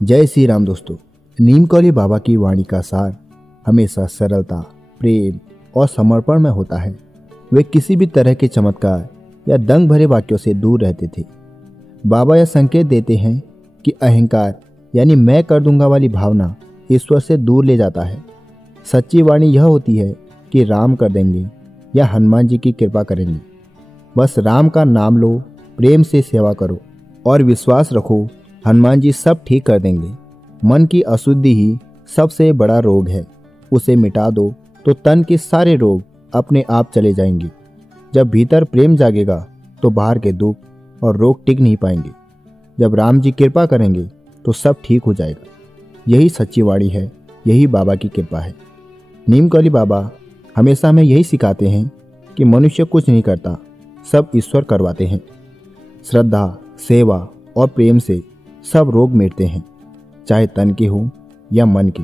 जय श्री राम दोस्तों। नीमकौली बाबा की वाणी का सार हमेशा सरलता, प्रेम और समर्पण में होता है। वे किसी भी तरह के चमत्कार या दंग भरे वाक्यों से दूर रहते थे। बाबा यह संकेत देते हैं कि अहंकार यानी मैं कर दूंगा वाली भावना ईश्वर से दूर ले जाता है। सच्ची वाणी यह होती है कि राम कर देंगे या हनुमान जी की कृपा करेंगे। बस राम का नाम लो, प्रेम से सेवा करो और विश्वास रखो, हनुमान जी सब ठीक कर देंगे। मन की अशुद्धि ही सबसे बड़ा रोग है। उसे मिटा दो तो तन के सारे रोग अपने आप चले जाएंगे। जब भीतर प्रेम जागेगा तो बाहर के दुख और रोग टिक नहीं पाएंगे। जब राम जी कृपा करेंगे तो सब ठीक हो जाएगा। यही सच्ची वाणी है, यही बाबा की कृपा है। नीमकौली बाबा हमेशा हमें यही सिखाते हैं कि मनुष्य कुछ नहीं करता, सब ईश्वर करवाते हैं। श्रद्धा, सेवा और प्रेम से सब रोग मिटते हैं, चाहे तन के हो या मन के।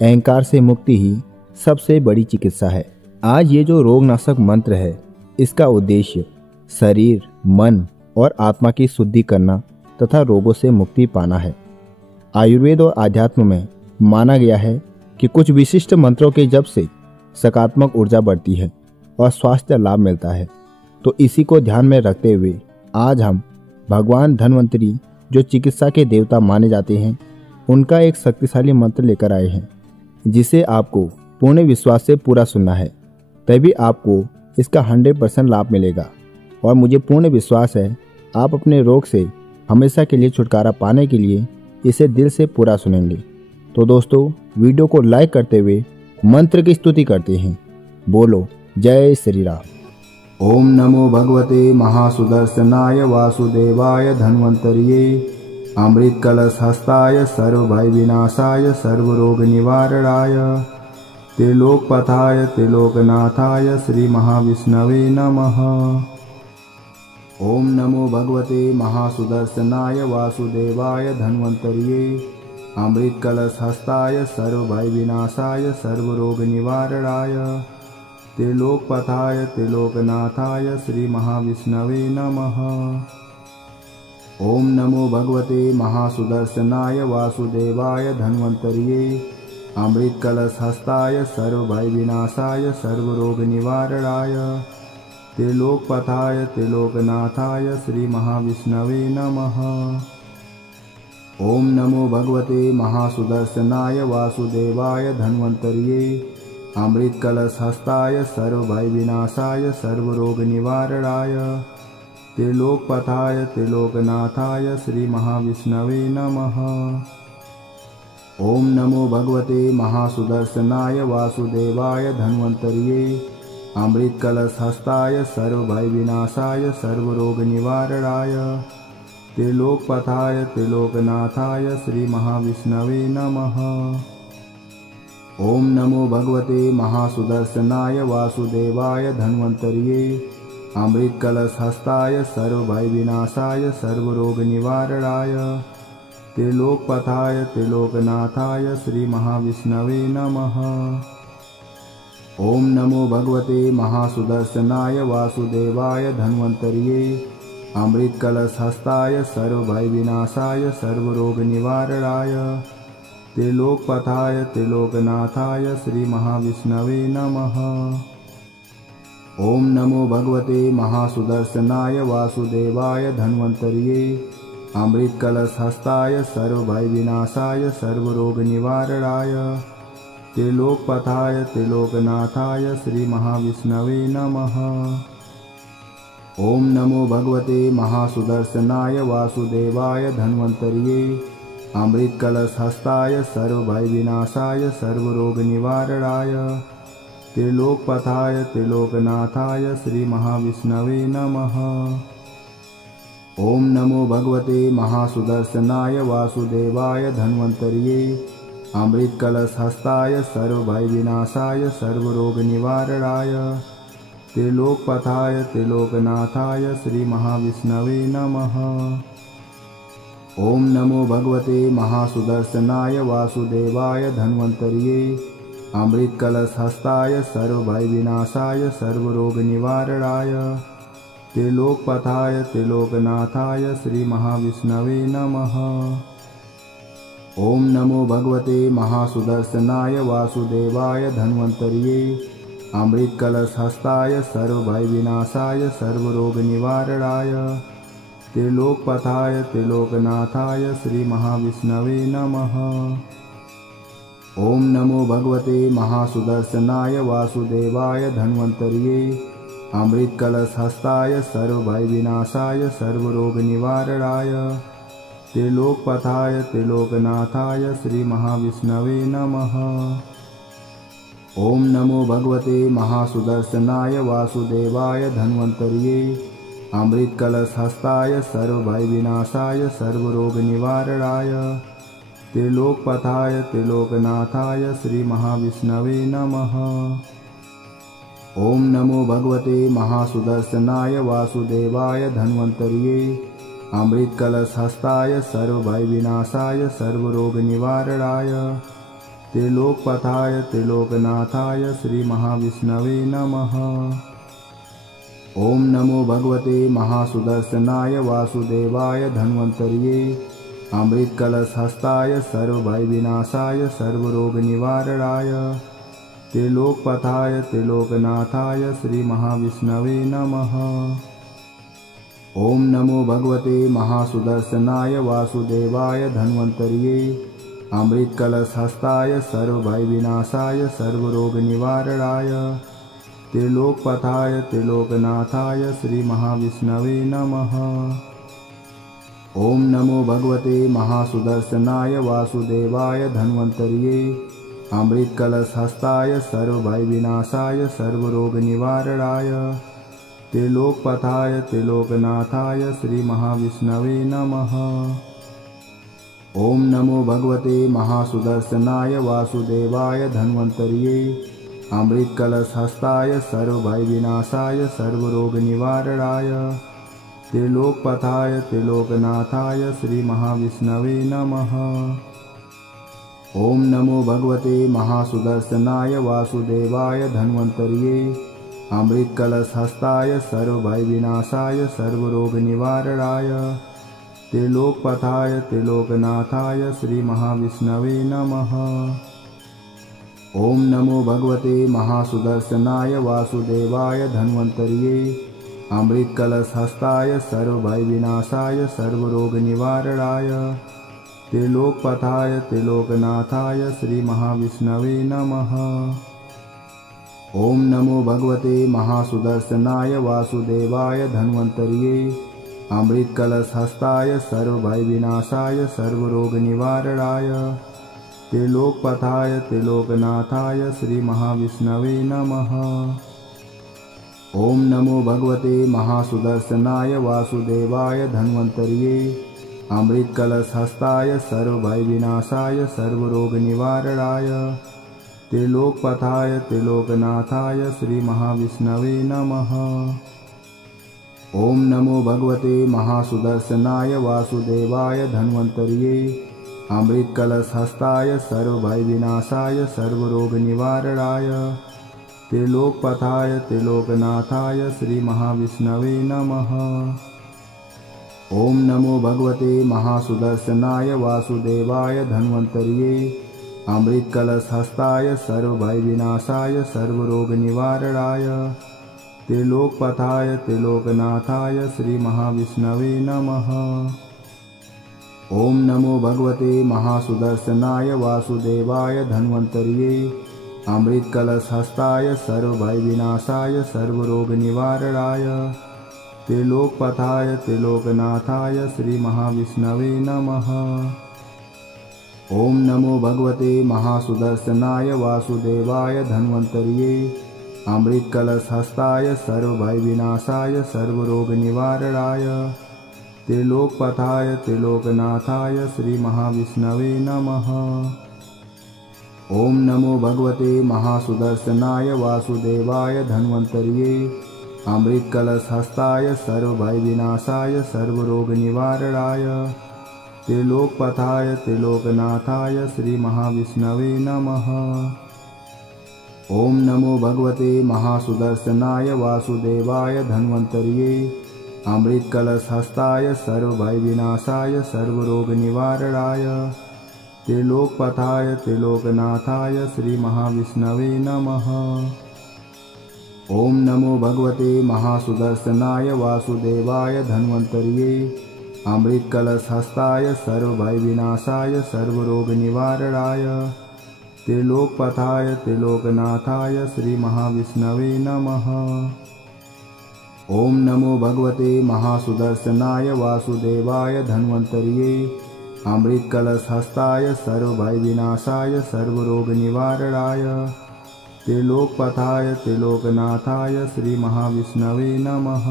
अहंकार से मुक्ति ही सबसे बड़ी चिकित्सा है। आज ये जो रोगनाशक मंत्र है, इसका उद्देश्य शरीर, मन और आत्मा की शुद्धि करना तथा रोगों से मुक्ति पाना है। आयुर्वेद और आध्यात्म में माना गया है कि कुछ विशिष्ट मंत्रों के जप से सकारात्मक ऊर्जा बढ़ती है और स्वास्थ्य लाभ मिलता है। तो इसी को ध्यान में रखते हुए आज हम भगवान धन्वंतरी, जो चिकित्सा के देवता माने जाते हैं, उनका एक शक्तिशाली मंत्र लेकर आए हैं, जिसे आपको पूर्ण विश्वास से पूरा सुनना है। तभी आपको इसका 100% लाभ मिलेगा और मुझे पूर्ण विश्वास है आप अपने रोग से हमेशा के लिए छुटकारा पाने के लिए इसे दिल से पूरा सुनेंगे। तो दोस्तों, वीडियो को लाइक करते हुए मंत्र की स्तुति करते हैं। बोलो जय श्री राम। ओम नमो भगवते महासुदर्शनाय वासुदेवाय धन्वंतरिये अमृत कलश हस्ताय सर्व भय विनाशाय सर्व रोग निवारणाय त्रिलोकपथाय त्रिलोकनाथाय श्री महाविष्णवे नमः। ओम नमो भगवते महासुदर्शनाय वासुदेवाय धन्वंतरिये अमृत कलश हस्ताय सर्व भय विनाशाय सर्व रोग निवारणाय त्रिलोकपथाय त्रिलोकनाथाय श्री महाविष्णवे नमः। ओम नमो भगवते महासुदर्शनाय वासुदेवाय धन्वंतरिये अमृत कलश हस्ताय सर्व भय विनाशाय सर्व रोग निवारणाय त्रिलोकपथाय त्रिलोकनाथाय श्री महाविष्णवे नमः। ओम नमो भगवते महासुदर्शनाय वासुदेवाय धन्वंतरिये अमृत कलश हस्ताय सर्व भय विनाशाय सर्व रोग निवारणाय त्रिलोकपथाय त्रिलोकनाथाय श्री महाविष्णवे नमः। ओम नमो भगवते महासुदर्शनाय वासुदेवाय धन्वंतरिये अमृत कलश हस्ताय सर्व भय विनाशाय सर्व रोग निवारणाय त्रिलोकपथाय त्रिलोकनाथाय श्री महाविष्णवे नमः। ओम नमो भगवते महासुदर्शनाय वासुदेवाय धन्वंतरिये अमृत कलश हस्ताय सर्व भय विनाशाय सर्व रोग निवारणाय त्रिलोकपथाय त्रिलोकनाथाय श्री महाविष्णवे नमः। ओम नमो भगवते महासुदर्शनाय वासुदेवाय धन्वंतरिये अमृत कलश हस्ताय सर्व भय विनाशाय सर्व रोग निवारणाय त्रिलोकपथाय त्रिलोकनाथाय श्री महाविष्णवे नमः। ओम नमो भगवते महासुदर्शनाय वासुदेवाय धन्वंतरिये अमृत कलश हस्ताय सर्व भय विनाशाय सर्व रोग निवारणाय त्रिलोकपथाय त्रिलोकनाथाय श्री महाविष्णवे नमः। ओम नमो भगवते महासुदर्शनाय वासुदेवाय धन्वंतरिये अमृत कलश हस्ताय सर्व भय विनाशाय सर्व रोग निवारणाय त्रिलोकपथाय त्रिलोकनाथाय श्री महाविष्णवे नमः। ओम नमो भगवते महासुदर्शनाय वासुदेवाय धन्वंतरिये अमृत कलश हस्ताय सर्व भय विनाशाय सर्व रोग निवारणाय त्रिलोकपथाय त्रिलोकनाथाय श्री महाविष्णवे नमः। ओम नमो भगवते महासुदर्शनाय वासुदेवाय धन्वंतरिये अमृत कलश हस्ताय सर्व भय विनाशाय सर्व रोग निवारणाय त्रिलोकपथाय त्रिलोकनाथाय श्री महाविष्णवे नमः। ओम नमो भगवते महासुदर्शनाय वासुदेवाय धन्वन्तर्ये अमृतकलशहस्ताय सर्वभयविनाशाय सर्वरोगनिवारणाय त्रिलोकपथाय त्रिलोकनाथाय श्रीमहाविष्णवे नमः। ओम नमो भगवते महासुदर्शनाय वासुदेवाय धन्वन्तर्ये अमृतकलशहस्ताय सर्वभयविनाशाय सर्वरोगनिवारणाय त्रिलोकपथाय त्रिलोकनाथाय श्रीमहाविष्णवे नमः। ओम नमो भगवते महासुदर्शनाय वासुदेवाय धन्वन्तर्ये अमृतकलशहस्ताय सर्वभयविनाशाय सर्वरोगनिवारणाय त्रिलोकपथाय त्रिलोकनाथाय श्रीमहाविष्णवे नमः। ओम नमो भगवते महासुदर्शनाय वासुदेवाय धन्वन्तर्ये अमृतकलशहस्ताय सर्वभयविनाशाय सर्वरोगनिवारणाय त्रिलोकपथाय त्रिलोकनाथाय श्रीमहाविष्णवे नमः। ओम नमो भगवते महासुदर्शनाय वासुदेवाय धन्वन्तर्ये अमृतकलशहस्ताय सर्वभयविनाशाय सर्वरोगनिवारणाय त्रिलोकपथाय त्रिलोकनाथाय श्रीमहाविष्णवे नमः। ओम नमो भगवते महासुदर्शनाय वासुदेवाय धन्वन्तर्ये अमृतकलशहस्ताय सर्वभयविनाशाय सर्वरोगनिवारणाय त्रिलोकपथाय त्रिलोकनाथाय श्रीमहाविष्णवे नमः। ओम नमो भगवते महासुदर्शनाय वासुदेवाय धन्वन्तर्ये अमृतकलशहस्ताय सर्वभयविनाशाय सर्वरोगनिवारणाय त्रिलोकपथाय त्रिलोकनाथाय श्रीमहाविष्णवे नमः। ओम नमो भगवते महासुदर्शनाय वासुदेवाय धन्वन्तर्ये अमृतकलशहस्ताय सर्वभयविनाशाय सर्वरोगनिवारणाय त्रिलोकपथाय त्रिलोकनाथाय श्रीमहाविष्णवे नमः। ओम नमो भगवते महासुदर्शनाय वासुदेवाय धन्वन्तर्ये अमृतकलशहस्ताय सर्वभयविनाशाय सर्वरोगनिवारणाय त्रिलोकपथाय त्रिलोकनाथाय श्रीमहाविष्णवे नमः। ओम नमो भगवते महासुदर्शनाय वासुदेवाय धन्वन्तर्ये अमृतकलशहस्ताय सर्वभयविनाशाय सर्वरोगनिवारणाय त्रिलोकपथाय त्रिलोकनाथाय श्रीमहाविष्णवे नमः। ओम नमो भगवते महासुदर्शनाय वासुदेवाय धन्वन्तर्ये अमृतकलशहस्ताय सर्वभयविनाशाय सर्वरोगनिवारणाय त्रिलोकपथाय त्रिलोकनाथाय श्रीमहाविष्णवे नमः। ओम नमो भगवते महासुदर्शनाय वासुदेवाय धन्वन्तर्ये अमृतकलशहस्ताय सर्वभयविनाशाय सर्वरोगनिवारणाय त्रिलोकपथाय त्रिलोकनाथाय श्रीमहाविष्णवे नमः। ओम नमो भगवते महासुदर्शनाय वासुदेवाय धन्वन्तर्ये अमृतकलशहस्ताय सर्वभयविनाशाय सर्वरोगनिवारणाय त्रिलोकपथाय त्रिलोकनाथाय श्रीमहाविष्णवे नमः। ओम नमो भगवते महासुदर्शनाय वासुदेवाय धन्वन्तर्ये अमृतकलशहस्ताय सर्वभयविनाशाय सर्वरोगनिवारणाय त्रिलोकपथाय त्रिलोकनाथाय श्रीमहाविष्णवे नमः। ओम नमो भगवते महासुदर्शनाय वासुदेवाय धन्वन्तर्ये अमृतकलशहस्ताय सर्वभयविनाशाय सर्वरोगनिवारणाय त्रिलोकपथाय त्रिलोकनाथाय श्रीमहाविष्णवे नमः। ओम नमो भगवते महासुदर्शनाय वासुदेवाय धन्वन्तर्ये अमृतकलशहस्ताय सर्वभयविनाशाय सर्वरोगनिवारणाय त्रिलोकपथाय त्रिलोकनाथाय श्रीमहाविष्णवे नमः। ओम नमो भगवते महासुदर्शनाय वासुदेवाय धन्वन्तर्ये अमृतकलशहस्ताय सर्वभयविनाशाय सर्वरोगनिवारणाय त्रिलोकपथाय त्रिलोकनाथाय श्रीमहाविष्णवे नमः। ओम नमो भगवते महासुदर्शनाय वासुदेवाय धन्वन्तर्ये अमृतकलशहस्ताय सर्वभयविनाशाय सर्वरोगनिवारणाय त्रिलोकपथाय त्रिलोकनाथाय श्रीमहाविष्णवे नमः। ओम नमो भगवते महासुदर्शनाय वासुदेवाय धन्वन्तर्ये अमृतकलशहस्ताय सर्वभयविनाशाय सर्वरोगनिवारणाय त्रिलोकपथाय त्रिलोकनाथाय श्रीमहाविष्णवे नमः। ओम नमो भगवते महासुदर्शनाय वासुदेवाय धन्वन्तर्ये अमृतकलशहस्ताय सर्वभयविनाशाय सर्वरोगनिवारणाय त्रिलोकपथाय त्रिलोकनाथाय श्रीमहाविष्णवे नमः।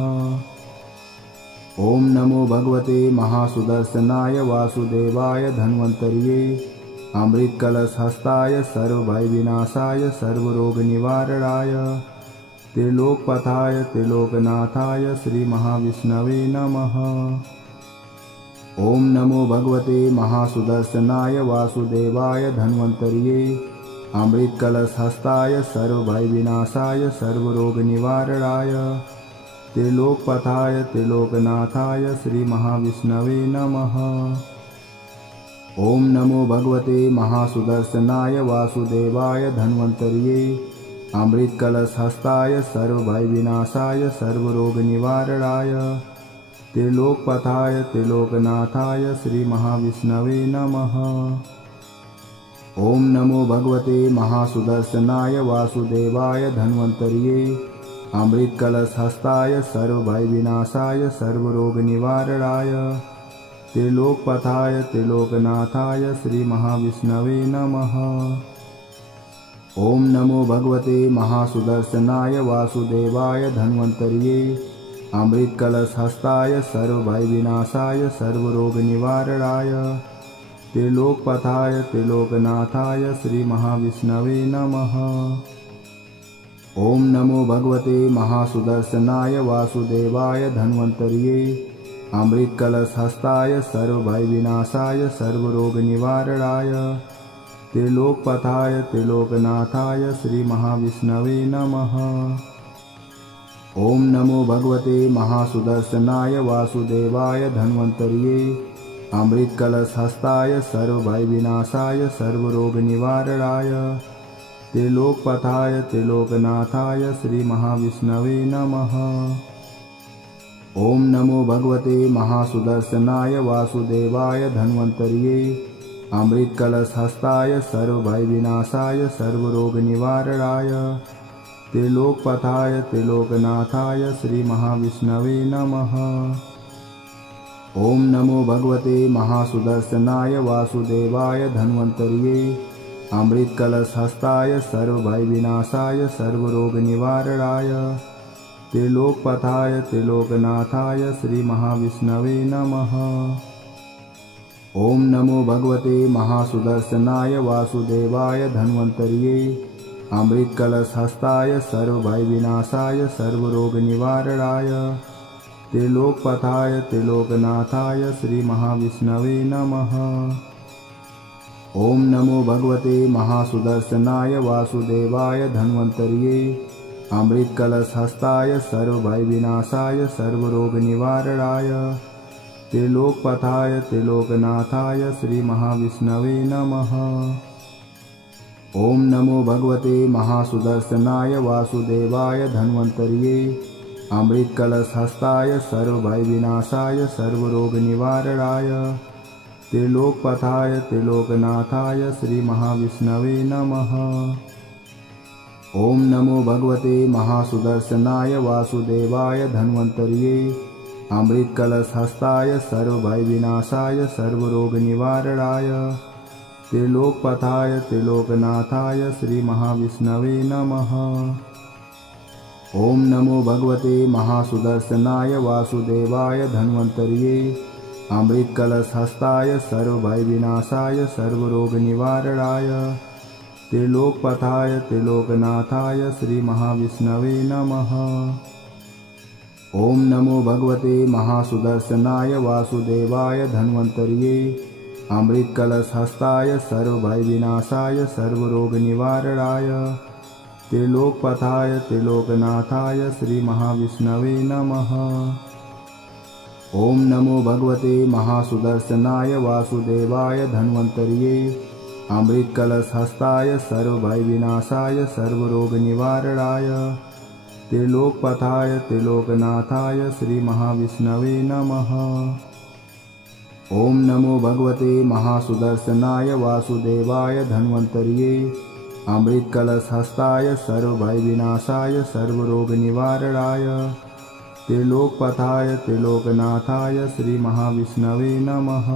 ओम नमो भगवते महासुदर्शनाय वासुदेवाय धन्वन्तर्ये अमृतकलशहस्ताय सर्वभयविनाशाय सर्वरोगनिवारणाय त्रिलोकपथाय त्रिलोकनाथाय श्रीमहाविष्णवे नमः। ओम नमो भगवते महासुदर्शनाय वासुदेवाय धन्वन्तर्ये अमृतकलशहस्ताय सर्वभयविनाशाय सर्वरोगनिवारणाय त्रिलोकपथाय त्रिलोकनाथाय श्रीमहाविष्णवे नमः। ओम नमो भगवते महासुदर्शनाय वासुदेवाय धन्वन्तर्ये अमृतकलशहस्ताय सर्वभयविनाशाय सर्वरोगनिवारणाय त्रिलोकपथाय त्रिलोकनाथाय श्रीमहाविष्णवे नमः। ओम नमो भगवते महासुदर्शनाय वासुदेवाय धन्वन्तर्ये अमृतकलशहस्ताय सर्वभयविनाशाय सर्वरोगनिवारणाय त्रिलोकपथाय त्रिलोकनाथाय श्रीमहाविष्णवे नमः। ओम नमो भगवते महासुदर्शनाय वासुदेवाय धन्वन्तर्ये अमृतकलशहस्ताय सर्वभयविनाशाय सर्वरोगनिवारणाय त्रिलोकपथाय त्रिलोकनाथाय श्रीमहाविष्णवे नमः। ओम नमो भगवते महासुदर्शनाय वासुदेवाय धन्वन्तर्ये अमृतकलशहस्ताय सर्वभयविनाशाय सर्वरोगनिवारणाय त्रिलोकपथाय त्रिलोकनाथाय श्रीमहाविष्णवे नमः। ओम नमो भगवते महासुदर्शनाय वासुदेवाय धन्वन्तर्ये अमृतकलशहस्ताय सर्वभयविनाशाय सर्वरोगनिवारणाय त्रिलोकपथाय त्रिलोकनाथाय श्रीमहाविष्णवे नमः। ओम नमो भगवते महासुदर्शनाय वासुदेवाय धन्वन्तर्ये अमृतकलशहस्ताय सर्वभयविनाशाय सर्वरोगनिवारणाय त्रिलोकपथाय त्रिलोकनाथाय श्रीमहाविष्णवे नमः। ओम नमो भगवते महासुदर्शनाय वासुदेवाय धन्वन्तर्ये अमृतकलशहस्ताय सर्वभयविनाशाय सर्वरोगनिवारणाय त्रिलोकपथाय त्रिलोकनाथाय श्रीमहाविष्णवे नमः। ओम नमो भगवते महासुदर्शनाय वासुदेवाय धन्वन्तर्ये अमृतकलशहस्ताय सर्वभयविनाशाय सर्वरोगनिवारणाय त्रिलोकपथाय त्रिलोकनाथाय श्रीमहाविष्णवे नमः। ओम नमो भगवते महासुदर्शनाय वासुदेवाय धन्वन्तर्ये अमृतकलशहस्ताय सर्वभयविनाशाय सर्वरोगनिवारणाय त्रिलोकपथाय त्रिलोकनाथाय श्रीमहाविष्णवे नमः। ओम नमो भगवते महासुदर्शनाय वासुदेवाय धन्वन्तर्ये अमृतकलशहस्ताय सर्वभयविनाशाय सर्वरोगनिवारणाय त्रिलोकपथाय त्रिलोकनाथाय श्रीमहाविष्णवे नमः। ओम नमो भगवते महासुदर्शनाय वासुदेवाय धन्वन्तर्ये अमृतकलशहस्ताय सर्वभयविनाशाय सर्वरोगनिवारणाय त्रिलोकपथाय त्रिलोकनाथाय श्रीमहाविष्णवे नमः। ओम नमो भगवते महासुदर्शनाय वासुदेवाय धन्वन्तर्ये अमृतकलशहस्ताय सर्वभयविनाशाय सर्वरोगनिवारणाय त्रिलोकपथाय त्रिलोकनाथाय श्रीमहाविष्णवे नमः। ओम नमो भगवते महासुदर्शनाय वासुदेवाय धन्वन्तर्ये अमृतकलशहस्ताय सर्वभयविनाशाय सर्वरोगनिवारणाय त्रिलोकपथाय त्रिलोकनाथाय श्रीमहाविष्णवे नमः। ओम नमो भगवते महासुदर्शनाय वासुदेवाय धन्वन्तर्ये अमृतकलशहस्ताय सर्वभयविनाशाय सर्वरोगनिवारणाय त्रिलोकपथाय त्रिलोकनाथाय श्रीमहाविष्णवे नमः। ओम नमो भगवते महासुदर्शनाय वासुदेवाय धन्वन्तर्ये अमृतकलशहस्ताय सर्वभयविनाशाय सर्वरोगनिवारणाय त्रिलोकपथाय त्रिलोकनाथाय श्रीमहाविष्णवे नमः।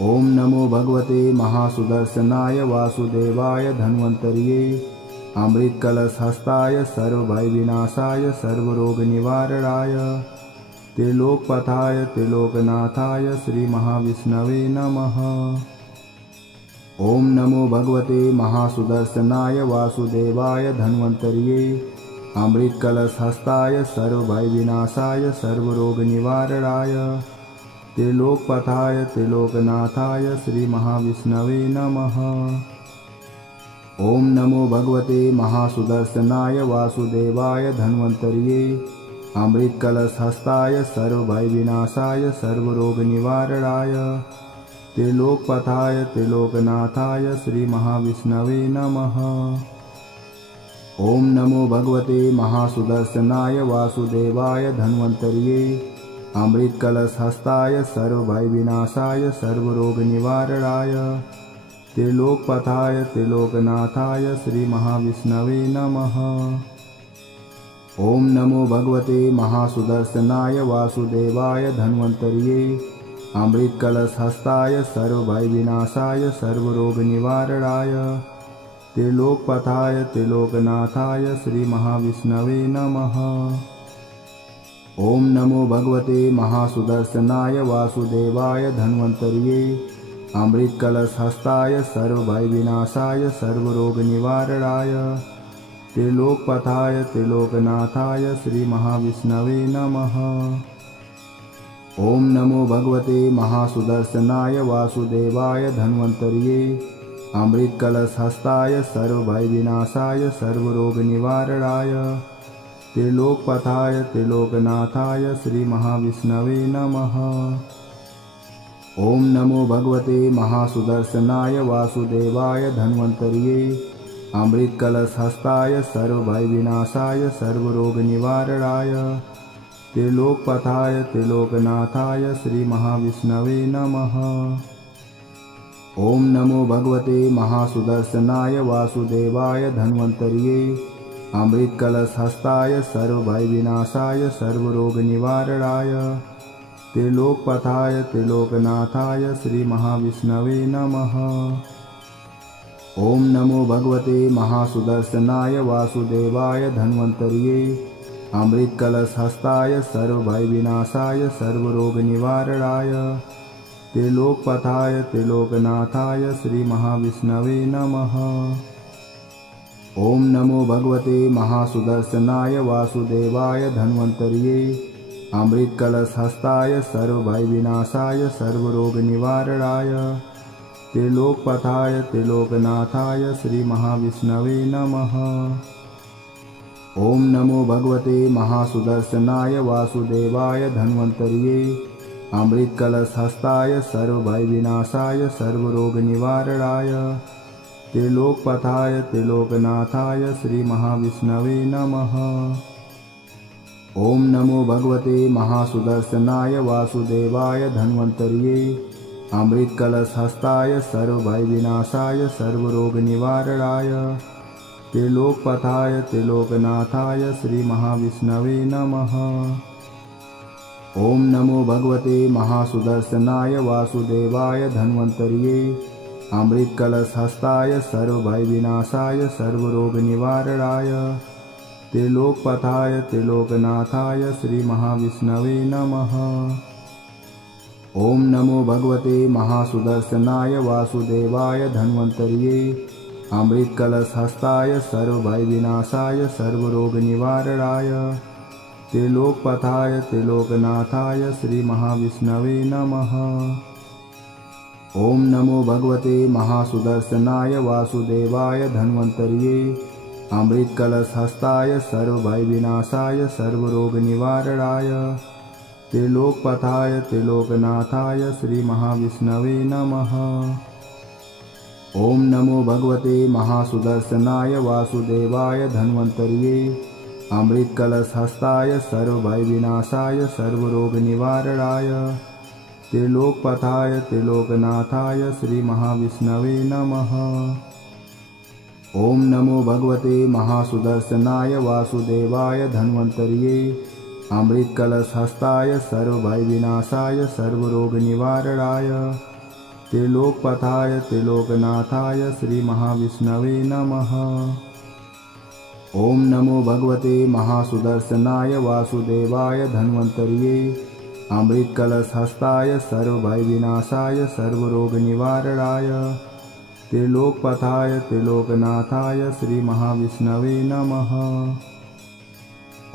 ओम नमो भगवते महासुदर्शनाय वासुदेवाय धन्वन्तर्ये अमृतकलशहस्ताय सर्वभयविनाशाय सर्वरोगनिवारणाय त्रिलोकपथाय त्रिलोकनाथाय श्रीमहाविष्णवे नमः। ओम नमो भगवते महासुदर्शनाय वासुदेवाय धन्वन्तर्ये अमृतकलशहस्ताय सर्वभयविनाशाय सर्वरोगनिवारणाय त्रिलोकपथाय त्रिलोकनाथाय श्रीमहाविष्णवे नमः। ओम नमो भगवते महासुदर्शनाय वासुदेवाय धन्वन्तर्ये अमृतकलशहस्ताय सर्वभयविनाशाय सर्वरोगनिवारणाय त्रिलोकपथाय त्रिलोकनाथाय श्रीमहाविष्णवे नमः। ओम नमो भगवते महासुदर्शनाय वासुदेवाय धन्वन्तर्ये अमृतकलशहस्ताय सर्वभयविनाशाय सर्वरोगनिवारणाय त्रिलोकपथाय त्रिलोकनाथाय श्रीमहाविष्णवे नमः। ओम नमो भगवते महासुदर्शनाय वासुदेवाय धन्वन्तर्ये अमृतकलशहस्ताय सर्वभयविनाशाय सर्वरोगनिवारणाय त्रिलोकपथाय त्रिलोकनाथाय श्रीमहाविष्णवे नमः। ओम नमो भगवते महासुदर्शनाय वासुदेवाय धन्वन्तर्ये अमृतकलशहस्ताय सर्वभयविनाशाय सर्वरोगनिवारणाय त्रिलोकपथाय त्रिलोकनाथाय श्रीमहाविष्णवे नमः। ओम नमो भगवते महासुदर्शनाय वासुदेवाय धन्वन्तर्ये अमृतकलशहस्ताय सर्वभयविनाशाय सर्वरोगनिवारणाय त्रिलोकपथाय त्रिलोकनाथाय श्रीमहाविष्णवे नमः। ओम नमो भगवते महासुदर्शनाय वासुदेवाय धन्वन्तर्ये अमृतकलशहस्ताय सर्वभयविनाशाय सर्वरोगनिवारणाय त्रिलोकपथाय त्रिलोकनाथाय श्रीमहाविष्णवे नमः। ओम नमो भगवते महासुदर्शनाय वासुदेवाय धन्वन्तर्ये अमृतकलशहस्ताय सर्वभयविनाशाय सर्वरोगनिवारणाय त्रिलोकपथाय त्रिलोकनाथाय श्रीमहाविष्णवे नमः। ओम नमो भगवते महासुदर्शनाय वासुदेवाय धन्वन्तर्ये अमृतकलशहस्ताय सर्वभयविनाशाय सर्वरोगनिवारणाय त्रिलोकपथाय त्रिलोकनाथाय श्रीमहाविष्णवे नमः। ओम नमो भगवते महासुदर्शनाय वासुदेवाय धन्वन्तर्ये अमृतकलशहस्ताय सर्वभयविनाशाय सर्वरोगनिवारणाय त्रिलोकपथाय त्रिलोकनाथाय श्रीमहाविष्णवे नमः। ओम नमो भगवते महासुदर्शनाय वासुदेवाय धन्वन्तर्ये अमृतकलशहस्ताय सर्वभयविनाशाय सर्वरोगनिवारणाय त्रिलोकपथाय त्रिलोकनाथाय श्रीमहाविष्णवे नमः। ओम नमो भगवते महासुदर्शनाय वासुदेवाय धन्वन्तर्ये अमृतकलशहस्ताय सर्वभयविनाशाय सर्वरोगनिवारणाय त्रिलोकपथाय त्रिलोकनाथाय श्रीमहाविष्णवे नमः। ओम नमो भगवते महासुदर्शनाय वासुदेवाय धन्वन्तर्ये अमृतकलशहस्ताय सर्वभयविनाशाय सर्वरोगनिवारणाय त्रिलोकपथाय त्रिलोकनाथाय श्रीमहाविष्णवे नमः। ओम नमो भगवते महासुदर्शनाय वासुदेवाय धन्वन्तर्ये अमृतकलशहस्ताय सर्वभयविनाशाय सर्वरोगनिवारणाय त्रिलोकपथाय त्रिलोकनाथाय श्रीमहाविष्णवे नमः। ओम नमो भगवते महासुदर्शनाय वासुदेवाय धन्वन्तर्ये अमृतकलशहस्ताय सर्वभयविनाशाय सर्वरोगनिवारणाय त्रिलोकपथाय त्रिलोकनाथाय श्रीमहाविष्णवे नमः। ओम नमो भगवते महासुदर्शनाय वासुदेवाय धन्वन्तर्ये अमृतकलशहस्ताय सर्वभयविनाशाय सर्वरोगनिवारणाय त्रिलोकपथाय त्रिलोकनाथाय श्रीमहाविष्णवे नमः। ओम नमो भगवते महासुदर्शनाय वासुदेवाय धन्वन्तर्ये अमृतकलशहस्ताय सर्वभयविनाशाय सर्वरोगनिवारणाय त्रिलोकपथाय त्रिलोकनाथाय श्रीमहाविष्णवे नमः। ओम नमो भगवते महासुदर्शनाय वासुदेवाय धन्वन्तर्ये अमृतकलशहस्ताय सर्वभयविनाशाय सर्वरोगनिवारणाय त्रिलोकपथाय त्रिलोकनाथाय श्रीमहाविष्णवे नमः।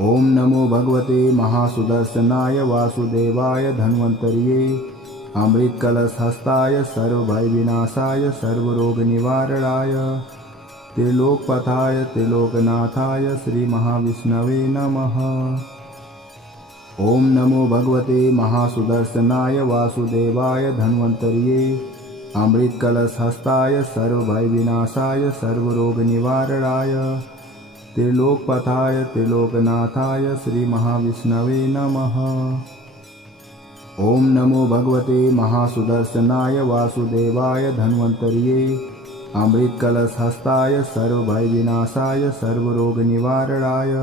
ओम नमो भगवते महासुदर्शनाय वासुदेवाय धन्वन्तर्ये अमृतकलशहस्ताय सर्वभयविनाशाय सर्वरोगनिवारणाय त्रिलोकपथाय त्रिलोकनाथाय श्रीमहाविष्णवे नमः। ओम नमो भगवते महासुदर्शनाय वासुदेवाय धन्वन्तर्ये अमृतकलशहस्ताय सर्वभयविनाशाय सर्वरोगनिवारणाय त्रिलोकपथाय त्रिलोकनाथाय श्रीमहाविष्णवे नमः। ओम नमो भगवते महासुदर्शनाय वासुदेवाय धन्वन्तर्ये अमृतकलशहस्ताय सर्वभयविनाशाय सर्वरोगनिवारणाय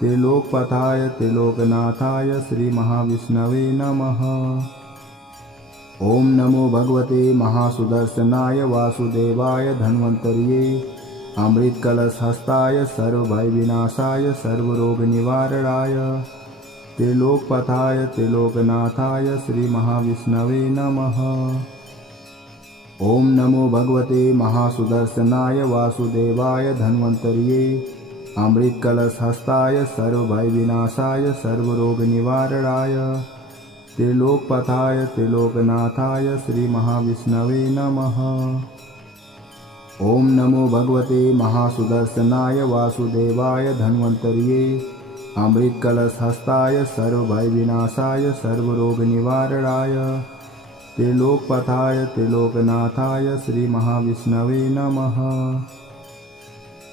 त्रिलोकपथाय त्रिलोकनाथाय श्रीमहाविष्णवे नमः। ओम नमो भगवते महासुदर्शनाय वासुदेवाय धन्वन्तर्ये अमृतकलशहस्ताय सर्वभयविनाशाय सर्वरोगनिवारणाय त्रिलोकपथाय त्रिलोकनाथाय श्रीमहाविष्णवे नमः। ओम नमो भगवते महासुदर्शनाय वासुदेवाय धन्वन्तर्ये अमृतकलशहस्ताय सर्वभयविनाशाय सर्वरोगनिवारणाय त्रिलोकपथाय त्रिलोकनाथाय श्रीमहाविष्णवे नमः। ओम नमो भगवते महासुदर्शनाय वासुदेवाय धन्वन्तर्ये अमृतकलशहस्ताय सर्वभयविनाशाय सर्वरोगनिवारणाय त्रिलोकपथाय त्रिलोकनाथाय श्रीमहाविष्णवे नमः।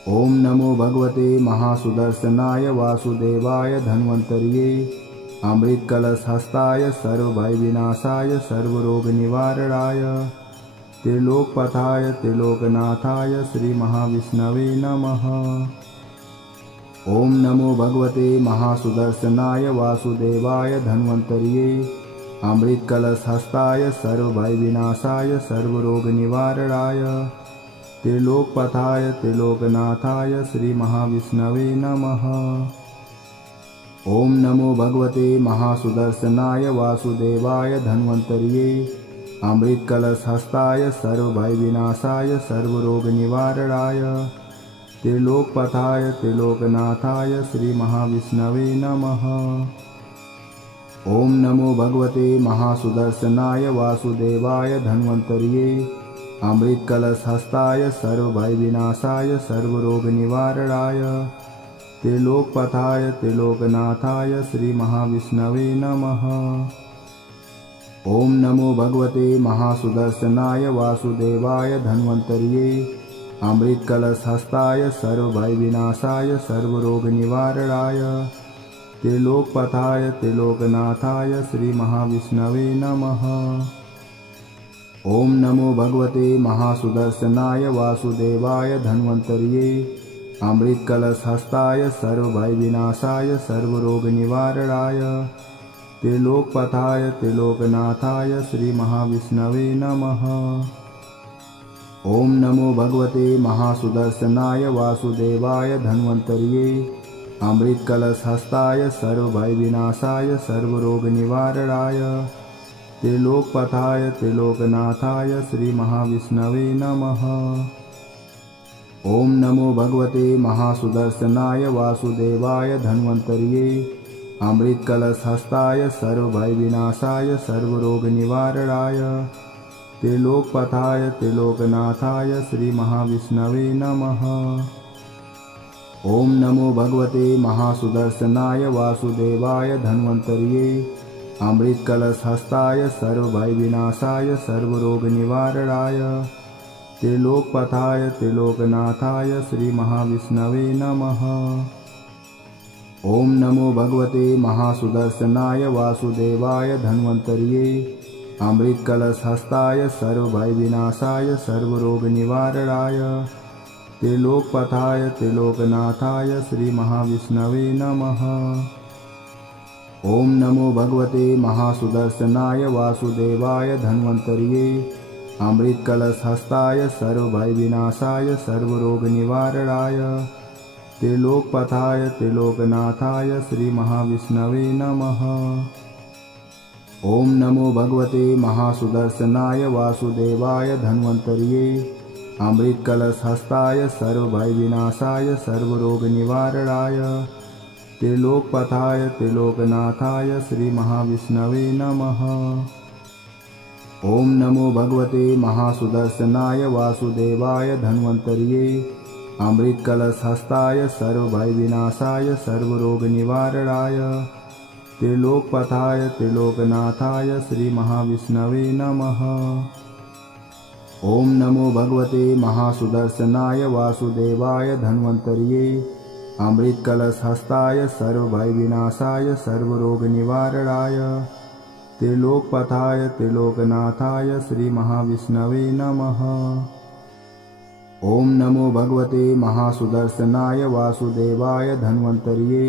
ओम नमो भगवते महासुदर्शनाय वासुदेवाय धन्वन्तर्ये अमृतकलशहस्ताय सर्वभयविनाशाय सर्वरोगनिवारणाय त्रिलोकपथाय त्रिलोकनाथाय श्रीमहाविष्णवे नमः। ओम नमो भगवते महासुदर्शनाय वासुदेवाय धन्वन्तर्ये अमृतकलशहस्ताय सर्वभयविनाशाय सर्वरोगनिवारणाय त्रिलोकपथाय त्रिलोकनाथाय श्रीमहाविष्णवे नमः। ओम नमो भगवते महासुदर्शनाय वासुदेवाय धन्वन्तर्ये अमृतकलशहस्ताय सर्वभयविनाशाय सर्वरोगनिवारणाय त्रिलोकपथाय त्रिलोकनाथाय श्रीमहाविष्णवे नमः। ओम नमो भगवते महासुदर्शनाय वासुदेवाय धन्वन्तर्ये अमृतकलशहस्ताय सर्वभयविनाशाय सर्वरोगनिवारणाय त्रिलोकपथाय त्रिलोकनाथाय श्रीमहाविष्णवे नमः। ओम नमो भगवते महासुदर्शनाय वासुदेवाय धन्वन्तर्ये अमृतकलशहस्ताय सर्वभयविनाशाय सर्वरोगनिवारणाय त्रिलोकपथाय त्रिलोकनाथाय श्रीमहाविष्णवे नमः। ओम नमो भगवते महासुदर्शनाय वासुदेवाय धन्वन्तर्ये अमृतकलशहस्ताय सर्वभयविनाशाय सर्वरोगनिवारणाय त्रिलोकपथाय त्रिलोकनाथाय श्रीमहाविष्णवे नमः। ओम नमो भगवते महासुदर्शनाय वासुदेवाय धन्वन्तर्ये अमृतकलशहस्ताय सर्वभयविनाशाय सर्वरोगनिवारणाय त्रिलोकपथाय त्रिलोकनाथाय श्रीमहाविष्णवे नमः। ओम नमो भगवते महासुदर्शनाय वासुदेवाय धन्वन्तर्ये अमृतकलशहस्ताय सर्वभयविनाशाय सर्वरोगनिवारणाय त्रिलोकपथाय त्रिलोकनाथाय श्रीमहाविष्णवे नमः। ओम नमो भगवते महासुदर्शनाय वासुदेवाय धन्वन्तर्ये अमृतकलशहस्ताय सर्वभयविनाशाय सर्वरोगनिवारणाय त्रिलोकपथाय त्रिलोकनाथाय श्रीमहाविष्णवे नमः। ओम नमो भगवते महासुदर्शनाय वासुदेवाय धन्वन्तर्ये अमृतकलशहस्ताय सर्वभयविनाशाय सर्वरोगनिवारणाय त्रिलोकपथाय त्रिलोकनाथाय श्रीमहाविष्णवे नमः। ओम नमो भगवते महासुदर्शनाय वासुदेवाय धन्वन्तर्ये अमृतकलशहस्ताय सर्वभयविनाशाय सर्वरोगनिवारणाय त्रिलोकपथाय त्रिलोकनाथाय श्रीमहाविष्णवे नमः। ओम नमो भगवते महासुदर्शनाय वासुदेवाय धन्वन्तर्ये अमृतकलशहस्ताय सर्वभयविनाशाय सर्वरोगनिवारणाय त्रिलोकपथाय त्रिलोकनाथाय श्रीमहाविष्णवे नमः। ओम नमो भगवते महासुदर्शनाय वासुदेवाय धन्वन्तर्ये अमृतकलशहस्ताय सर्वभयविनाशाय सर्वरोगनिवारणाय त्रिलोकपथाय त्रिलोकनाथाय श्रीमहाविष्णवे नमः। ओम नमो भगवते महासुदर्शनाय वासुदेवाय धन्वन्तर्ये अमृतकलशहस्ताय सर्वभयविनाशाय सर्वरोगनिवारणाय त्रिलोकपथाय त्रिलोकनाथाय श्रीमहाविष्णवे नमः। ओम नमो भगवते महासुदर्शनाय वासुदेवाय धन्वन्तर्ये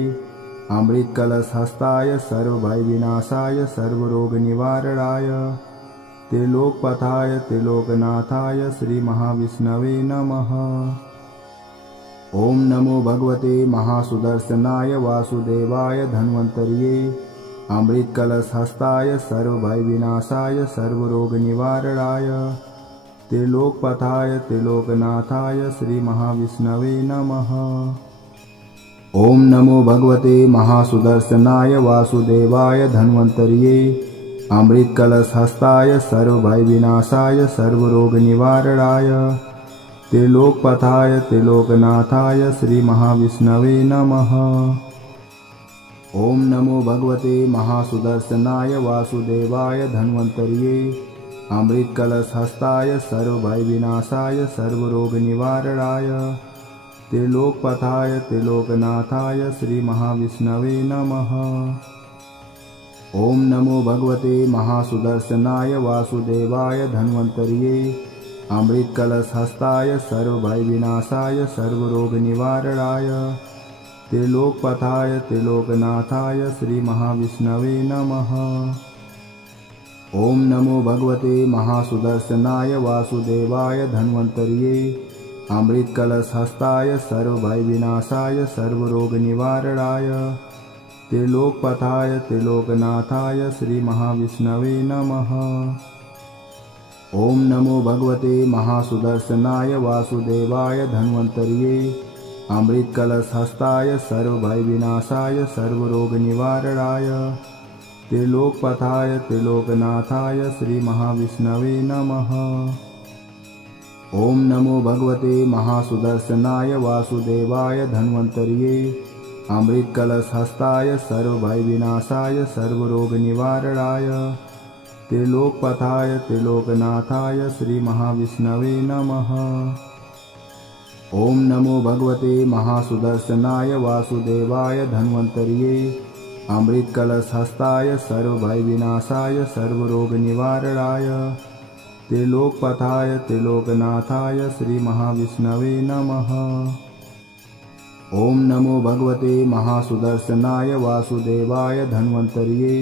अमृतकलशहस्ताय सर्वभयविनाशाय सर्वरोगनिवारणाय त्रिलोकपथाय त्रिलोकनाथाय श्रीमहाविष्णवे नमः। ओम नमो भगवते महासुदर्शनाय वासुदेवाय धन्वन्तर्ये अमृतकलशहस्ताय सर्वभयविनाशाय सर्वरोगनिवारणाय त्रिलोकपथाय त्रिलोकनाथाय श्रीमहाविष्णवे नमः। ओम नमो भगवते महासुदर्शनाय वासुदेवाय धन्वन्तर्ये अमृतकलशहस्ताय सर्वभयविनाशाय सर्वरोगनिवारणाय त्रिलोकपथाय त्रिलोकनाथाय श्रीमहाविष्णवे नमः। ओम नमो भगवते महासुदर्शनाय वासुदेवाय धन्वन्तर्ये अमृतकलशहस्ताय सर्वभयविनाशाय सर्वरोगनिवारणाय त्रिलोकपथाय त्रिलोकनाथाय श्रीमहाविष्णवे नमः। ओम नमो भगवते महासुदर्शनाय वासुदेवाय धन्वन्तर्ये अमृतकलशहस्ताय सर्वभयविनाशाय सर्वरोगनिवारणाय त्रिलोकपथाय त्रिलोकनाथाय श्रीमहाविष्णवे नमः। ओम नमो भगवते महासुदर्शनाय वासुदेवाय धन्वन्तर्ये अमृतकलशहस्ताय सर्वभयविनाशाय सर्वरोगनिवारणाय त्रिलोकपथाय त्रिलोकनाथाय श्रीमहाविष्णवे नमः। ओम नमो भगवते महासुदर्शनाय वासुदेवाय धन्वन्तर्ये अमृतकलशहस्ताय सर्वभयविनाशाय सर्वरोगनिवारणाय त्रिलोकपथाय त्रिलोकनाथाय श्रीमहाविष्णवे नमः। ओम नमो भगवते महासुदर्शनाय वासुदेवाय धन्वन्तर्ये अमृतकलशहस्ताय सर्वभयविनाशाय सर्वरोगनिवारणाय त्रिलोकपथाय त्रिलोकनाथाय श्रीमहाविष्णवे नमः। ओम नमो भगवते महासुदर्शनाय वासुदेवाय धन्वन्तर्ये अमृतकलशहस्ताय सर्वभयविनाशाय सर्वरोगनिवारणाय त्रिलोकपथाय त्रिलोकनाथाय श्रीमहाविष्णवे नमः। ओम नमो भगवते महासुदर्शनाय वासुदेवाय धन्वन्तर्ये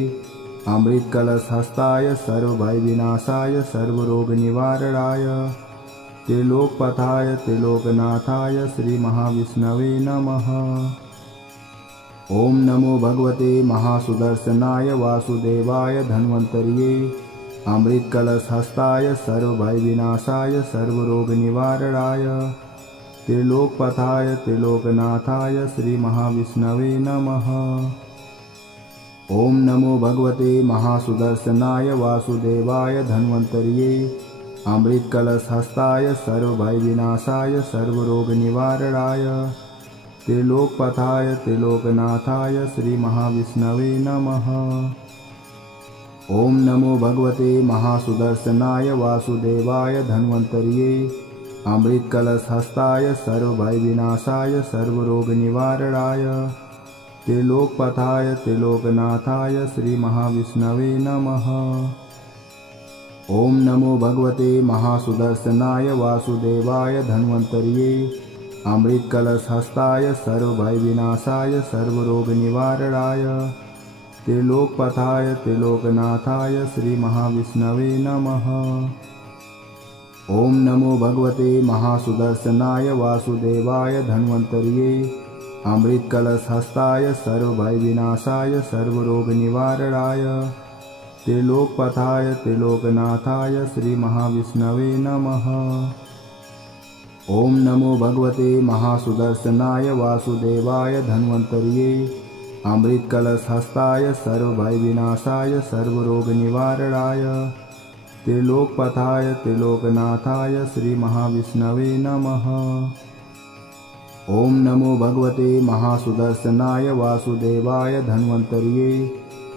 अमृतकलशहस्ताय सर्वभयविनाशाय सर्वरोगनिवारणाय त्रिलोकपथाय त्रिलोकनाथाय श्रीमहाविष्णवे नमः। ओम नमो भगवते महासुदर्शनाय वासुदेवाय धन्वन्तर्ये अमृतकलशहस्ताय सर्वभयविनाशाय सर्वरोगनिवारणाय त्रिलोकपथाय त्रिलोकनाथाय श्रीमहाविष्णवे नमः। ओम नमो भगवते महासुदर्शनाय वासुदेवाय धन्वन्तर्ये अमृतकलशहस्ताय सर्वभयविनाशाय सर्वरोगनिवारणाय त्रिलोकपथाय त्रिलोकनाथाय श्रीमहाविष्णवे नमः। ओम नमो भगवते महासुदर्शनाय वासुदेवाय धन्वन्तर्ये अमृतकलशहस्ताय सर्वभयविनाशाय सर्वरोगनिवारणाय त्रिलोकपथाय त्रिलोकनाथाय श्रीमहाविष्णवे नमः। ओम नमो भगवते महासुदर्शनाय वासुदेवाय धन्वन्तर्ये अमृतकलशहस्ताय सर्वभयविनाशाय सर्वरोगनिवारणाय त्रिलोकपथाय त्रिलोकनाथाय श्रीमहाविष्णवे नमः। ओम नमो भगवते महासुदर्शनाय वासुदेवाय धन्वन्तर्ये अमृतकलशहस्ताय सर्वभयविनाशाय सर्वरोगनिवारणाय त्रिलोकपथाय त्रिलोकनाथाय श्रीमहाविष्णवे नमः। ओम नमो भगवते महासुदर्शनाय वासुदेवाय धन्वन्तर्ये अमृतकलशहस्ताय सर्वभयविनाशाय सर्वरोगनिवारणाय त्रिलोकपथाय त्रिलोकनाथाय श्रीमहाविष्णवे नमः। ओम नमो भगवते महासुदर्शनाय वासुदेवाय धन्वन्तर्ये